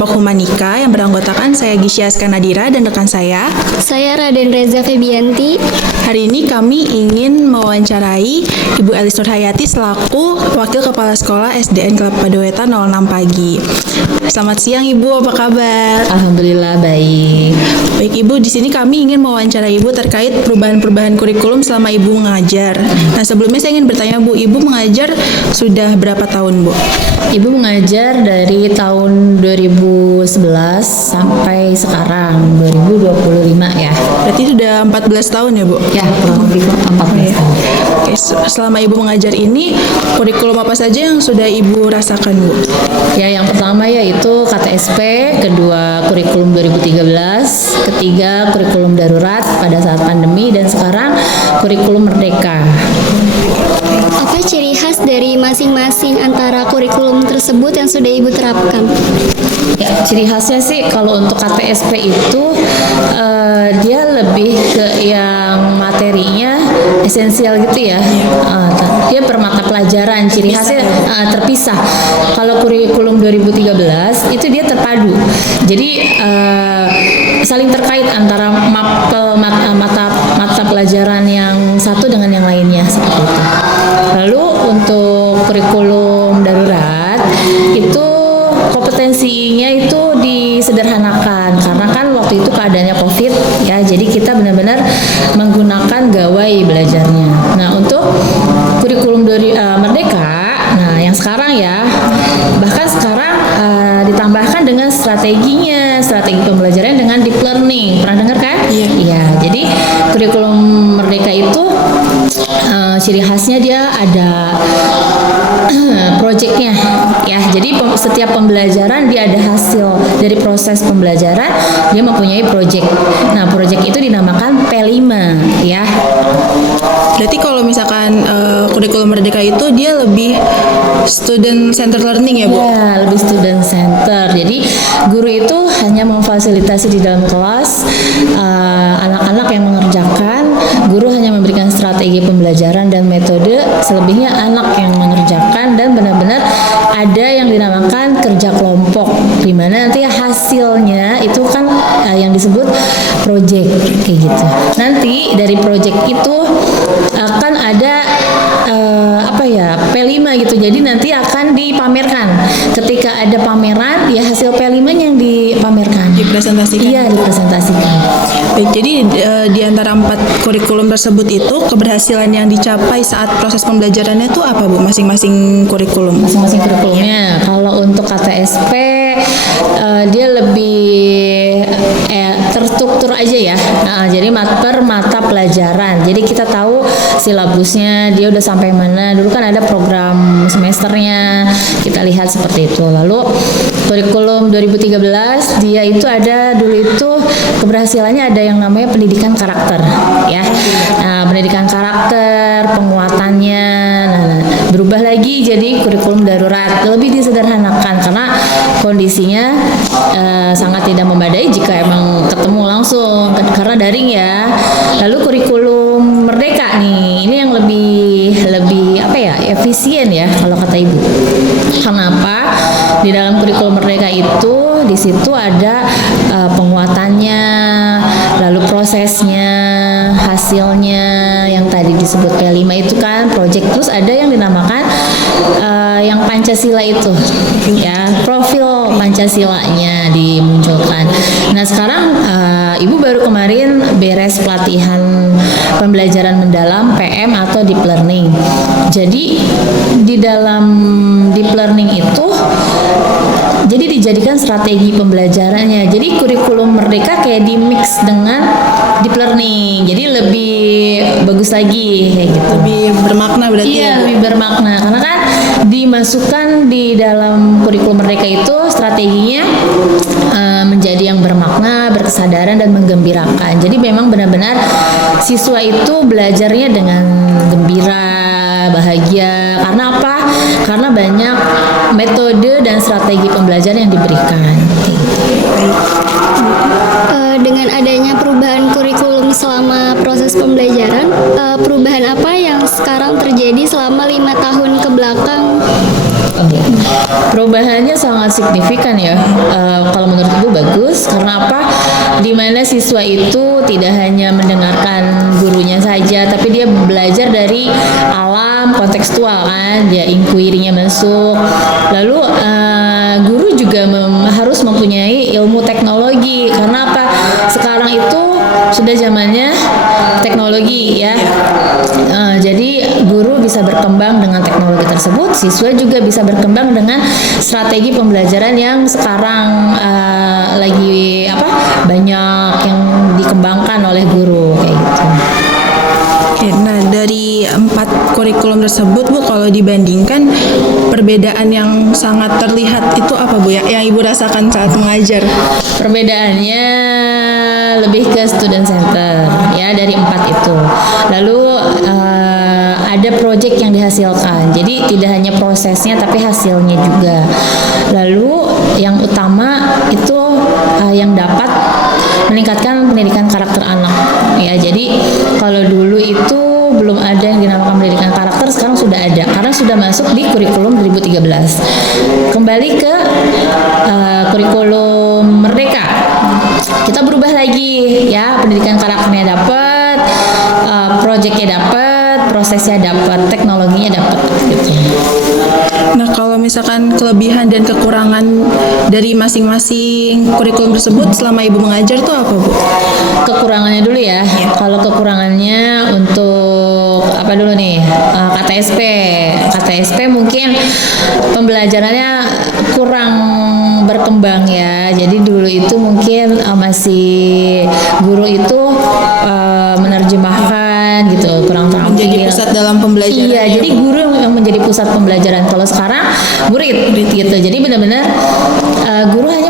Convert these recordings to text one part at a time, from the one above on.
kelompok Humanika yang beranggotakan saya Gisya Askanadira dan rekan saya. Saya Raden Reza Febianti. Hari ini kami ingin mewawancarai Ibu Elis Nurhayati selaku Wakil Kepala Sekolah SDN Kelapa Deweta 06 pagi. Selamat siang Ibu, apa kabar? Alhamdulillah baik. Baik Ibu, di sini kami ingin mewawancarai Ibu terkait perubahan-perubahan kurikulum selama Ibu mengajar. Nah sebelumnya saya ingin bertanya Bu, Ibu mengajar sudah berapa tahun Bu? Ibu mengajar dari tahun 2011 sampai sekarang 2025 ya. Berarti sudah 14 tahun ya Bu? Ya, kurang lebih 14 tahun. Oke, selama Ibu mengajar ini, kurikulum apa saja yang sudah Ibu rasakan Bu? Ya, yang pertama yaitu KTSP, kedua kurikulum 2013, ketiga kurikulum darurat pada saat pandemi, dan sekarang kurikulum merdeka. Apa ciri khas dari masing-masing antara kurikulum tersebut yang sudah Ibu terapkan? Ya, ciri khasnya sih kalau untuk KTSP itu dia lebih ke yang materinya esensial gitu ya. Dia per mata pelajaran, ciri khasnya terpisah. Kalau kurikulum 2013 itu dia terpadu. Jadi saling terkait antara mata pelajaran yang satu dengan yang lainnya seperti itu. Lalu untuk kurikulum darurat itu kompetensinya itu disederhanakan karena kan waktu itu keadaannya COVID ya, jadi kita benar-benar menggunakan gawai belajarnya. Nah untuk kurikulum dari merdeka, nah yang sekarang ya, bahkan sekarang ditambahkan dengan strateginya, strategi pembelajaran dengan deep learning. Pernah dengar kan? Iya. Iya. Jadi kurikulum merdeka itu ciri khasnya dia ada proyeknya ya. Jadi setiap pembelajaran dia ada hasil dari proses pembelajaran, dia mempunyai proyek. Nah, proyek itu dinamakan P5 ya. Berarti kalau misalkan kurikulum merdeka itu dia lebih student centered learning ya Bu? Ya, lebih student center. Jadi guru itu hanya memfasilitasi di dalam kelas anak-anak yang mengerjakan, guru hanya memberikan strategi pembelajaran dan metode, selebihnya anak yang mengerjakan, dan benar-benar ada yang dinamakan kerja kelompok, di mana nanti hasilnya itu kan yang disebut project kayak gitu. Nanti dari project itu akan ada P5 gitu. Jadi nanti akan dipamerkan. Ketika ada pameran, ya hasil P5 yang dipamerkan. Dipresentasikan? Iya, dipresentasikan. Baik, jadi di antara 4 kurikulum tersebut itu keberhasilan yang dicapai saat proses pembelajarannya itu apa Bu? Masing-masing kurikulum? Masing-masing kurikulumnya. Kalau untuk KTSP dia lebih terstruktur aja ya. Jadi per mata pelajaran. Jadi kita tahu silabusnya dia udah sampai mana. Dulu kan ada program semesternya. Kita lihat seperti itu. Lalu kurikulum 2013 dia itu ada dulu itu keberhasilannya ada yang namanya pendidikan karakter ya. Nah, pendidikan karakter, penguatannya berubah lagi jadi kurikulum darurat, lebih disederhanakan karena kondisinya sangat tidak memadai jika emang ketemu langsung karena daring ya. Lalu kurikulum merdeka nih, ini yang lebih efisien ya kalau kata Ibu. Kenapa? Di dalam kurikulum merdeka itu di situ ada penguatannya, lalu prosesnya, hasilnya yang tadi disebut P5 itu kan project, terus ada yang dinamakan yang Pancasila itu ya, profil Pancasilanya dimunculkan. Nah sekarang Ibu baru kemarin beres pelatihan pembelajaran mendalam PM atau deep learning. Jadi di dalam deep learning itu jadi dijadikan strategi pembelajarannya. Jadi kurikulum merdeka kayak di mix dengan deep learning. Jadi lebih bagus lagi kayak gitu. Lebih bermakna berarti iya, ya? lebih bermakna. Karena kan dimasukkan di dalam kurikulum merdeka itu strateginya menjadi yang bermakna, berkesadaran, dan menggembirakan. Jadi memang benar-benar siswa itu belajarnya dengan gembira, bahagia. Karena apa? Karena banyak metode dan strategi pembelajaran yang diberikan. dengan adanya perubahan kurikulum selama proses pembelajaran, perubahan apa yang sekarang terjadi selama 5 tahun ke belakang? Perubahannya sangat signifikan ya. Kalau menurut Ibu bagus karena apa? Dimana siswa itu tidak hanya mendengarkan gurunya saja, tapi dia belajar dari alam kontekstual kan, dia inquiry-nya masuk. Lalu guru juga harus mempunyai ilmu teknologi karena apa? Sekarang itu sudah zamannya teknologi ya. Jadi guru bisa berkembang dengan teknologi tersebut, siswa juga bisa berkembang dengan strategi pembelajaran yang sekarang lagi banyak yang dikembangkan oleh guru kayak gitu. Oke, nah dari 4 kurikulum tersebut Bu, kalau dibandingkan perbedaan yang sangat terlihat itu apa Bu ya, yang Ibu rasakan saat mengajar? Perbedaannya lebih ke student center ya dari 4 itu. Lalu ada project yang dihasilkan. Jadi tidak hanya prosesnya tapi hasilnya juga. Lalu yang utama itu yang dapat meningkatkan pendidikan karakter anak. Ya, jadi kalau dulu itu belum ada yang dinamakan pendidikan karakter, sekarang sudah ada karena sudah masuk di kurikulum 2013. Kembali ke kurikulum Merdeka. Kita berubah lagi ya, pendidikan karakternya dapat, proyeknya dapat, prosesnya dapat, teknologinya dapat gitu. Nah, kalau misalkan kelebihan dan kekurangan dari masing-masing kurikulum tersebut selama Ibu mengajar tuh apa Bu? Kekurangannya dulu ya. Kalau kekurangannya untuk apa dulu nih? KTSP. KTSP mungkin pembelajarannya kurang berkembang ya. Jadi dulu itu mungkin masih guru itu menerjemahkan gitu, kurang terampil. Menjadi pusat dalam pembelajaran. Iya, jadi guru yang menjadi pusat pembelajaran. Kalau sekarang murid gitu. Jadi benar-benar guru hanya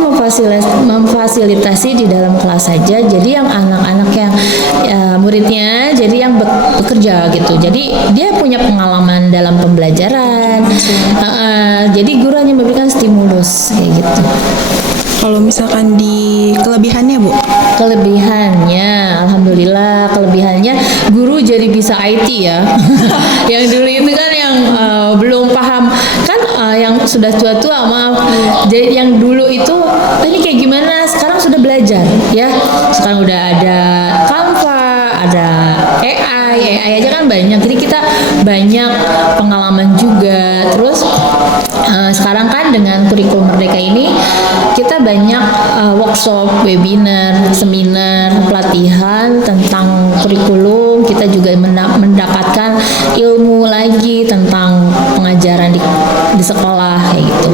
memfasilitasi di dalam kelas saja. Jadi yang anak-anak yang muridnya jadi yang bekerja gitu. Jadi dia punya pengalaman dalam pembelajaran. Jadi guru hanya memberikan stimulus kayak gitu. Kalau misalkan di kelebihannya Bu? Kelebihannya, alhamdulillah kelebihannya guru jadi bisa IT ya. Yang dulu itu kan yang belum paham kan, yang sudah tua-tua maaf. Jadi yang dulu itu ini kayak gimana? Sekarang sudah belajar ya. Sekarang udah ada Canva, ada AI aja kan banyak. Jadi kita banyak pengalaman juga. Terus sekarang kan dengan kurikulum Merdeka ini kita banyak workshop, webinar, seminar, pelatihan tentang kurikulum. Kita juga mendapatkan ilmu lagi tentang pengajaran di sekolah kayak gitu.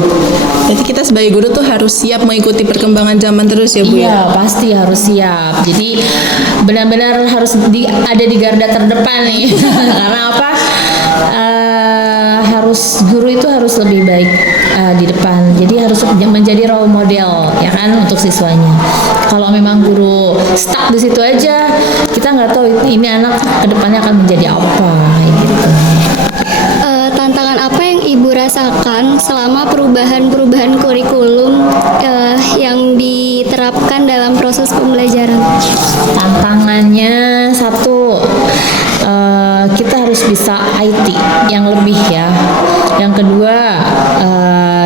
Jadi kita sebagai guru tuh harus siap mengikuti perkembangan zaman terus ya Bu? Iya, pasti harus siap. Jadi benar-benar harus ada di garda terdepan nih. Karena apa? Guru itu harus lebih baik di depan. Jadi harus menjadi role model ya kan untuk siswanya. Kalau memang guru stuck di situ aja, kita nggak tahu ini anak kedepannya akan menjadi apa gitu. Tantangan apa yang Ibu rasakan selama perubahan-perubahan kurikulum yang diterapkan dalam proses pembelajaran? Tantangannya satu, kita harus bisa IT yang lebih ya. Yang kedua,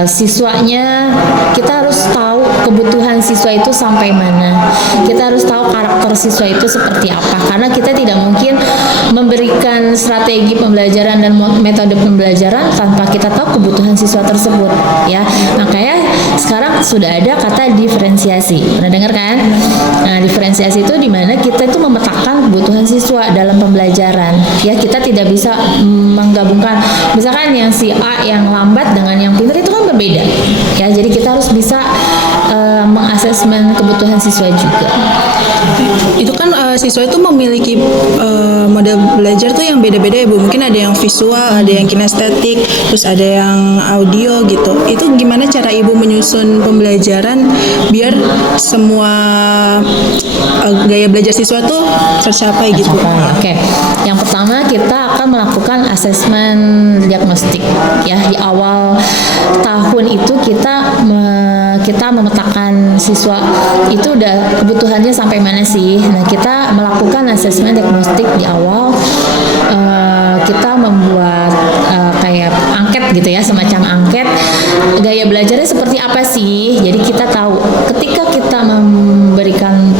siswanya kita harus tahu kebutuhan siswa itu sampai mana. Kita harus tahu karakter siswa itu seperti apa. Karena kita tidak mungkin memberikan strategi pembelajaran dan metode pembelajaran tanpa kita tahu kebutuhan siswa tersebut ya. Makanya sekarang sudah ada kata diferensiasi. Pernah dengar kan? Nah, diferensiasi itu dimana kita itu memetakan kebutuhan siswa dalam pembelajaran. Ya, kita tidak bisa menggabungkan misalkan yang si A yang lambat dengan yang pintar itu kan berbeda. Ya, jadi kita harus bisa mengasesmen kebutuhan siswa juga. Itu kan siswa itu memiliki model belajar tuh yang beda-beda ya Bu. Mungkin ada yang visual, ada yang kinestetik, terus ada yang audio gitu. Itu gimana cara Ibu menyusun pembelajaran biar semua gaya belajar siswa tuh tercapai gitu? Oke. Yang pertama kita akan melakukan asesmen diagnostik ya. Di awal tahun itu kita kita memetakan siswa itu udah kebutuhannya sampai mana sih. Nah, kita melakukan asesmen diagnostik di awal. Kita membuat kayak angket gitu ya, semacam angket gaya belajarnya seperti apa sih. Jadi kita tahu ketika kita memberikan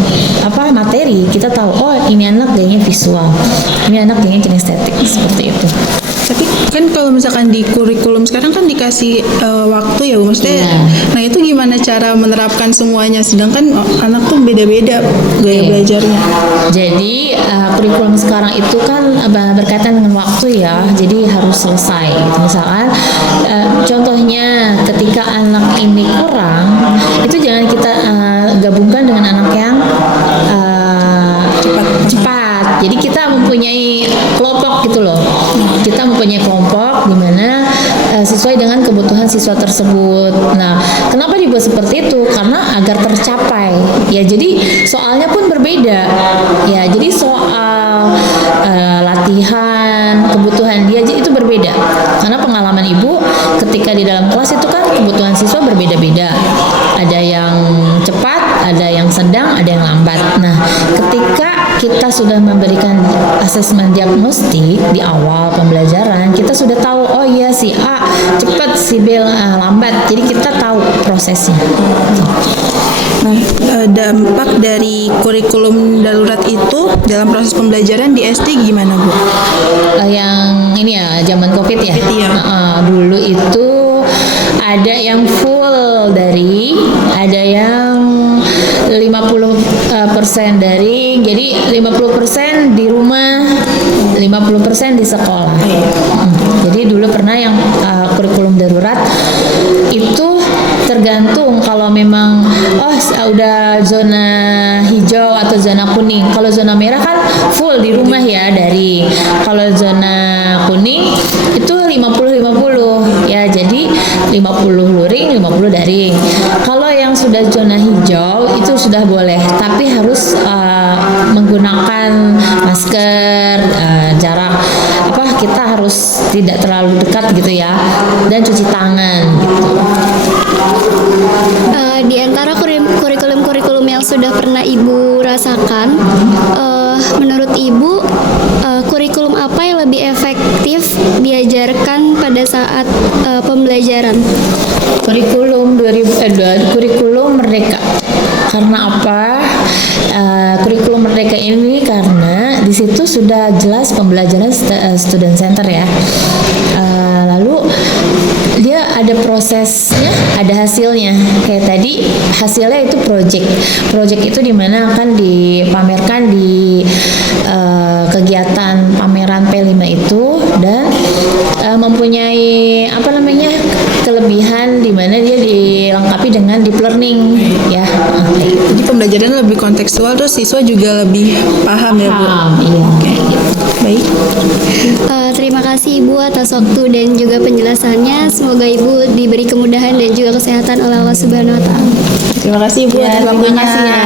materi, kita tahu oh ini anak gayanya visual, ini anak gayanya kinestetik, seperti itu. Tapi kan kalau misalkan di kurikulum sekarang kan dikasih waktu ya Bu, maksudnya. Iya. Nah itu gimana cara menerapkan semuanya? Sedangkan anak tuh beda-beda gaya belajarnya. Jadi kurikulum sekarang itu kan berkaitan dengan waktu ya, jadi harus selesai. Gitu. Misalkan contohnya ketika anak ini kurang, itu jangan kita gabungkan dengan anak yang cepat. Jadi kita mempunyai kelompok gitu loh. Kita mempunyai kelompok di mana sesuai dengan kebutuhan siswa tersebut. Nah, kenapa dibuat seperti itu? Karena agar tercapai. Ya, jadi soalnya pun berbeda. Ya, jadi soal latihan, kebutuhan dia itu berbeda. Karena pengalaman ibu ketika di dalam kelas itu kan kebutuhan siswa berbeda-beda. Ada yang cepat, ada yang sedang, ada yang lambat. Nah, ketika kita sudah memberikan asesmen diagnostik di awal pembelajaran, kita sudah tahu oh iya si A cepat, si B lambat. Jadi kita tahu prosesnya. Nah, dampak dari kurikulum darurat itu dalam proses pembelajaran di SD gimana Bu? Yang ini ya zaman COVID ya. Iya. Dulu itu ada yang full dari, ada yang 50% daring, jadi 50% di rumah, 50% di sekolah. Jadi dulu pernah yang kurikulum darurat itu tergantung kalau memang udah zona hijau atau zona kuning. Kalau zona merah kan full di rumah ya dari. Kalau zona kuning itu 50-50 ya, jadi 50 luring, 50 daring. Kalau yang sudah zona hijau itu sudah boleh, tapi harus menggunakan masker, jarak kita harus tidak terlalu dekat gitu ya, dan cuci tangan gitu. Di antara kurikulum yang sudah pernah Ibu rasakan, menurut Ibu kurikulum apa yang lebih efektif diajarkan pada saat pembelajaran? Kurikulum kurikulum Merdeka. Karena apa? Kurikulum Merdeka ini karena di situ sudah jelas pembelajaran student center ya. Lalu dia ada prosesnya, ada hasilnya. Kayak tadi hasilnya itu project. Project itu dimana akan dipamerkan di kegiatan pameran P5 itu, dan mempunyai kelebihan di mana dia dilengkapi dengan deep learning ya. Jadi pembelajaran lebih kontekstual, terus siswa juga lebih paham ya Bu? Paham, iya. Baik. Terima kasih Ibu atas waktu dan juga penjelasannya. Semoga Ibu diberi kemudahan dan juga kesehatan oleh Allah Subhanahu wa taala. Terima kasih Bu atas Terima waktunya. kasih ya.